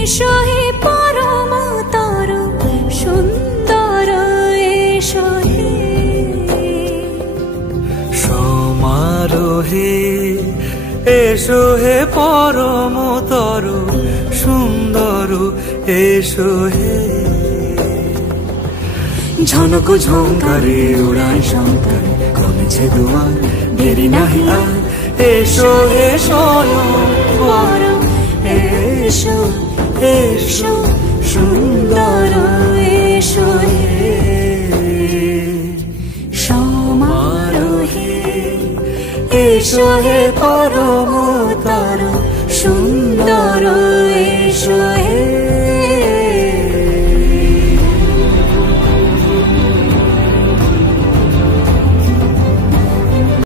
এসো হে পরমতর সুন্দর এসো হে সমারোহে এসো হে পরমতর সুন্দর এসো হে ঝনক ঝঙ্কারে উড়ায় শঙ্কর কমেছে দুয়ার দেরি নাহি আর এসো হে স্বয়ংবর এসো এসো সুন্দর এসো হে সমারোহে এসো হে পরমতর সুন্দর এসো